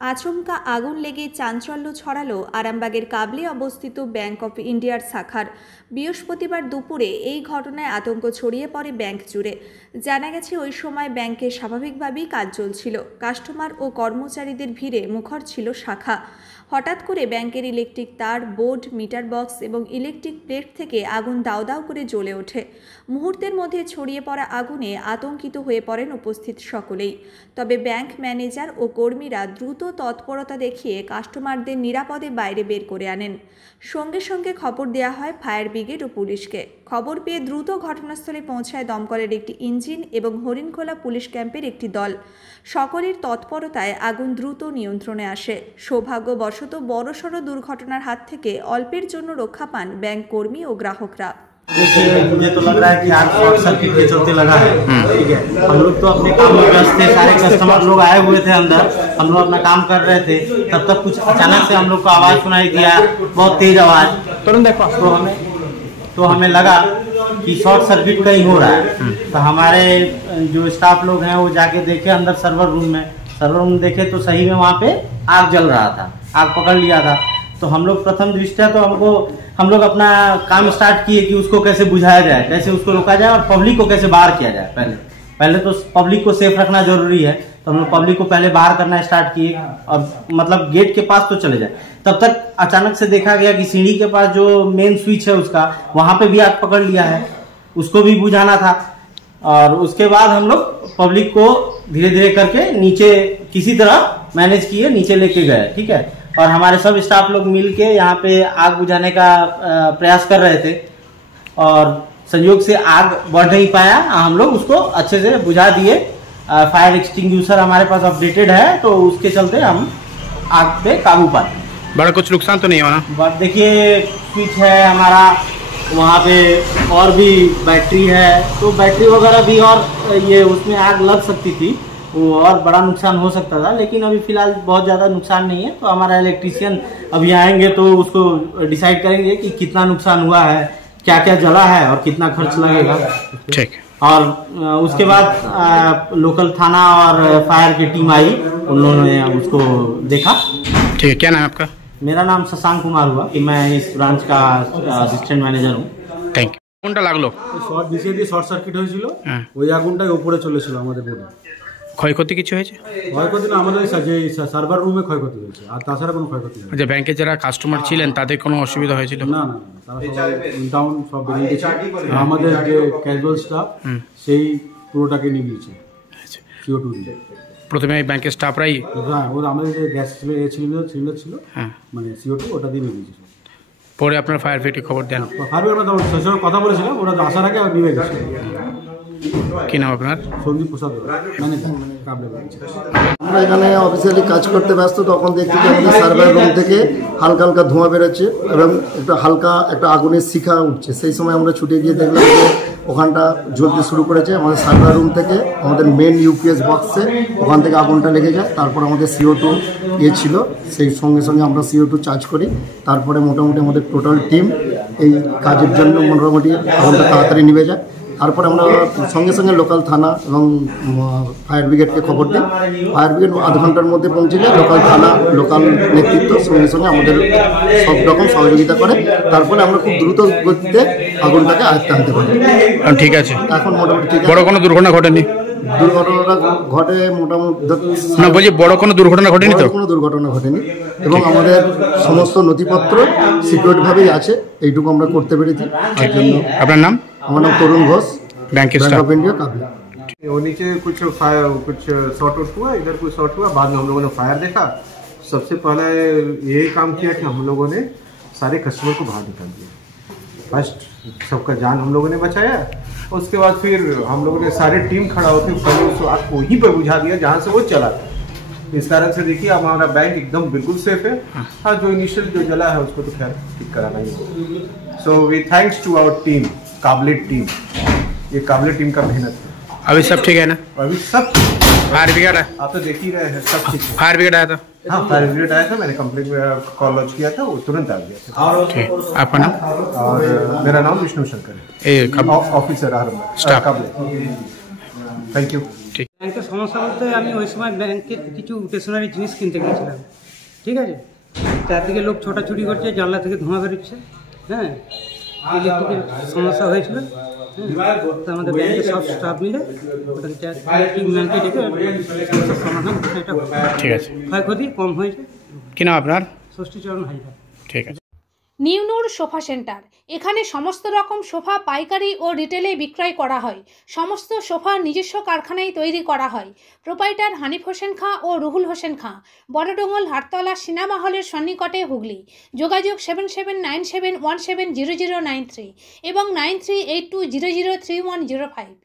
আচমকা আগুন লেগে চাঞ্চল্য ছড়ালো আরামবাগের কাবলে অবস্থিত ব্যাংক অফ ইন্ডিয়ার শাখার। বৃহস্পতিবার দুপুরে এই ঘটনায় আতঙ্ক ছড়িয়ে পড়ে ব্যাংক জুড়ে। জানা গেছে ওই সময় ব্যাংকে স্বাভাবিকভাবেই কাজ চলছিল। কাস্টমার ও কর্মচারীদের ভিড়ে মুখর ছিল শাখা। হঠাৎ করে ব্যাংকের ইলেকট্রিক তার, বোর্ড, মিটার বক্স এবং ইলেকট্রিক প্লেট থেকে আগুন দাউ দাউ করে জ্বলে ওঠে। মুহূর্তের মধ্যে ছড়িয়ে পড়া আগুনে আতঙ্কিত হয়ে পড়েন উপস্থিত সকলেই। তবে ব্যাংক ম্যানেজার ও কর্মীরা দ্রুত তৎপরতা দেখিয়ে কাস্টমারদের নিরাপদে বাইরে বের করে আনেন। সঙ্গে সঙ্গে খবর দেওয়া হয় ফায়ার ব্রিগেড ও পুলিশকে। খবর পেয়ে দ্রুত ঘটনাস্থলে পৌঁছায় দমকলের একটি ইঞ্জিন এবং হরিণখোলা পুলিশ ক্যাম্পের একটি দল। সকলের তৎপরতায় আগুন দ্রুত নিয়ন্ত্রণে আসে। সৌভাগ্যবশত বড়সড় দুর্ঘটনার হাত থেকে অল্পের জন্য রক্ষা পান ব্যাংক কর্মী ও গ্রাহকরা। मुझे तो लग रहा है कि आग शॉर्ट सर्किट के चलते लगा है। ठीक है, हम लोग तो अपने काम में व्यस्त थे, सारे कस्टमर लोग आए हुए थे अंदर, हम लोग अपना काम कर रहे थे। तब तक कुछ अचानक से हम लोग को आवाज सुनाई दिया, बहुत तेज आवाज। तो हमें लगा कि शॉर्ट सर्किट कहीं हो रहा है। तो हमारे जो स्टाफ लोग हैं वो जाके देखे अंदर सर्वर रूम में देखे तो सही में वहाँ पे आग जल रहा था, आग पकड़ लिया था। तो हम लोग प्रथम दृष्टया तो हम लोग अपना काम स्टार्ट किए कि उसको कैसे बुझाया जाए, कैसे उसको रोका जाए और पब्लिक को कैसे बाहर किया जाए। पहले तो पब्लिक को सेफ रखना जरूरी है, तो हम लोग पब्लिक को पहले बाहर करना स्टार्ट किए और मतलब गेट के पास तो चले जाए। तब तक अचानक से देखा गया कि सीढ़ी के पास जो मेन स्विच है उसका, वहां पे भी आग पकड़ लिया है, उसको भी बुझाना था। और उसके बाद हम लोग पब्लिक को धीरे धीरे करके नीचे किसी तरह मैनेज किए, नीचे लेके गए। ठीक है, और हमारे सब स्टाफ लोग मिलके यहाँ पे आग बुझाने का प्रयास कर रहे थे और संयोग से आग बढ़ नहीं पाया, हम लोग उसको अच्छे से बुझा दिए। फायर एक्सटिंग्विशर हमारे पास अपडेटेड है, तो उसके चलते हम आग पे काबू पाए। बड़ा कुछ नुकसान तो नहीं हुआ ना? बट देखिए, स्विच है हमारा, वहाँ पे और भी बैटरी है, तो बैटरी वगैरह भी और ये उसमें आग लग सकती थी, वो और बड़ा नुकसान हो सकता था। लेकिन अभी फिलहाल बहुत ज़्यादा नुकसान नहीं है। तो हमारा इलेक्ट्रीशियन अभी आएंगे तो उसको डिसाइड करेंगे कि कितना नुकसान हुआ है, क्या क्या जला है और कितना खर्च लगेगा। ठीक। और उसके बाद लोकल थाना और फायर की टीम आई, उन लोगों ने उसको देखा। ठीक है, क्या नाम है आपका? मेरा नाम शशांक कुमार हुआ कि मैं इस ब्रांच का असिस्टेंट मैनेजर हूँ। Thank you. কোনটা লাগলো? শর্ট দিশে দিয়ে শর্ট সার্কিট হয়েছিল, ওই আগুনটাই উপরে চলেছিল আমাদের বোর্ডে। ক্ষয়ক্ষতি কিছু হয়েছে? ক্ষয়ক্ষতি না, আমাদের যে সার্ভার রুমে ক্ষয়ক্ষতি হয়েছে, আর তাছাড়া কোনো ক্ষয়ক্ষতি নেই। আচ্ছা, ব্যাংকে যারা কাস্টমার ছিলেন তাদের কোনো অসুবিধা হয়েছিল? না না, তারা সবাই ডাউন সব বেরিয়ে গেছে। আমাদের যে ক্যাজুয়াল স্টাফ সেই পুরোটাকে নিয়ে গিয়েছে CO2 দিয়ে। প্রথমে ব্যাংকের স্টাফরাই? হ্যাঁ, ওরা আমাদের যে গ্যাস ছিল হ্যাঁ, মানে CO2 ওটা দিয়ে নিয়ে গিয়েছে। পরে আপনার ফায়ার ব্রিগেডকে খবর দেন? ফায়ার ব্রিগেড সেই সময় কথা বলেছিলাম, ওরা আসার আগে নিয়ে গেছে। কি নাম আপনার? সন্দীপ প্রসাদ ম্যানেজার, কাবলে ব্রাঞ্চ। আমরা এখানে অফিসিয়ালি কাজ করতে ব্যস্ত, তখন দেখছি যে আমাদের সার্ভার রুম থেকে হালকা হালকা ধোঁয়া বেরোচ্ছে এবং একটা হালকা একটা আগুনের শিখা উঠছে। সেই সময় আমরা ছুটে গিয়ে দেখলাম যে ওখানটা জ্বলতে শুরু করেছে। আমাদের সার্ভার রুম থেকে আমাদের মেন UPS বক্সে ওখান থেকে আগুনটা লেগে যায়। তারপর আমাদের CO2 ছিল, সেই সঙ্গে সঙ্গে আমরা CO2 চার্জ করি। তারপরে মোটামুটি আমাদের টোটাল টিম এই কাজের জন্য মোটামুটি আগুনটা তাড়াতাড়ি নিভে যায়। তারপরে আমরা সঙ্গে সঙ্গে লোকাল থানা এবং ফায়ার ব্রিগেডকে খবর দিই। ফায়ার ব্রিগেড আধ ঘন্টার মধ্যে পৌঁছে যায়। লোকাল থানা, লোকাল নেতৃত্ব সঙ্গে সঙ্গে আমাদের সব রকম সহযোগিতা করে। তারপরে আমরা খুব দ্রুত গতিতে আগুনটাকে আয়ত্তে আনতে পারি। ঠিক আছে, এখন মোটামুটি ঠিক আছে। বড় কোনো দুর্ঘটনা ঘটেনি? দুর্ঘটনা ঘটে মোটামুটি না, বলছি বড় কোনো দুর্ঘটনা ঘটেনি তো? কোনো দুর্ঘটনা ঘটেনি এবং আমাদের সমস্ত নথিপত্র সিকিউরভাবেই আছে, এইটুকু আমরা করতে পেরেছি। তার জন্য। আপনার নাম? আমার নাম তরুণ ঘোষ, बैंक ऑफ इंडिया काबले। वो नीचे कुछ शॉर्ट आउट हुआ, इधर कुछ शॉर्ट हुआ, बाद में हम लोगों ने फायर देखा। सबसे पहले यही काम किया कि हम लोगों ने सारे कस्टमर को बाहर निकाल दिया। फर्स्ट सबका जान हम लोगों ने बचाया, उसके बाद फिर हम लोगों ने सारी टीम खड़ा होकर पहले उसको आग को वहीं पर बुझा दिया जहाँ से वो चला था। इस कारण से देखिए हमारा बैंक एकदम बिल्कुल सेफ है। हाँ, जो इनिशियल जो जला है उसको तो खैर ठीक कराना ही होगा। So we thanks to our team, Kable team. ये काबले टीम का मेहनत है। अभी सब ठीक है ना? अभी सब फायर ब्रिगेड आप तो देख ही रहे हैं, सब ठीक है। फायर ब्रिगेड आया था? हाँ, फायर ब्रिगेड आया था, मैंने कंप्लेंट में कॉल लॉन्च किया था, वो तुरंत आ गया था। आपका नाम? और मेरा नाम विष्णु शंकर है, ऑफिसर आरम, काबले। Thank you. ব্যাংকের সমস্যা বলতে আমি ওই সময় ব্যাংকের কিছু স্টেশনারি জিনিস কিনতে গিয়েছিলাম, ঠিক আছে। চারদিকে লোক ছোটাছুটি করছে, জানলা থেকে ধোঁয়া বেরোচ্ছে, হ্যাঁ, ইলেকট্রিকের সমস্যা হয়েছিল। তো আমাদের ব্যাংকের সব স্টাফ মিলে ওটাকে ম্যানকে ডেকে সমস্যার সমাধান এটা ঠিক আছে। ক্ষয়ক্ষতি কম হয়েছে। কি নাম আপনার? ষষ্ঠীচরণ হাইদা। ঠিক আছে। নিউ নূর সোফা সেন্টার, এখানে সমস্ত রকম সোফা পাইকারি ও রিটেলে বিক্রয় করা হয়। সমস্ত সোফা নিজস্ব কারখানায় তৈরি করা হয়। প্রোপাইটার হানিফ হোসেন খাঁ ও রুহুল হোসেন খাঁ, বড়ডোঙ্গল হাটতলা সিনেমা হলের সন্নিকটে, হুগলি। যোগাযোগ 7797170093 এবং 9382003105।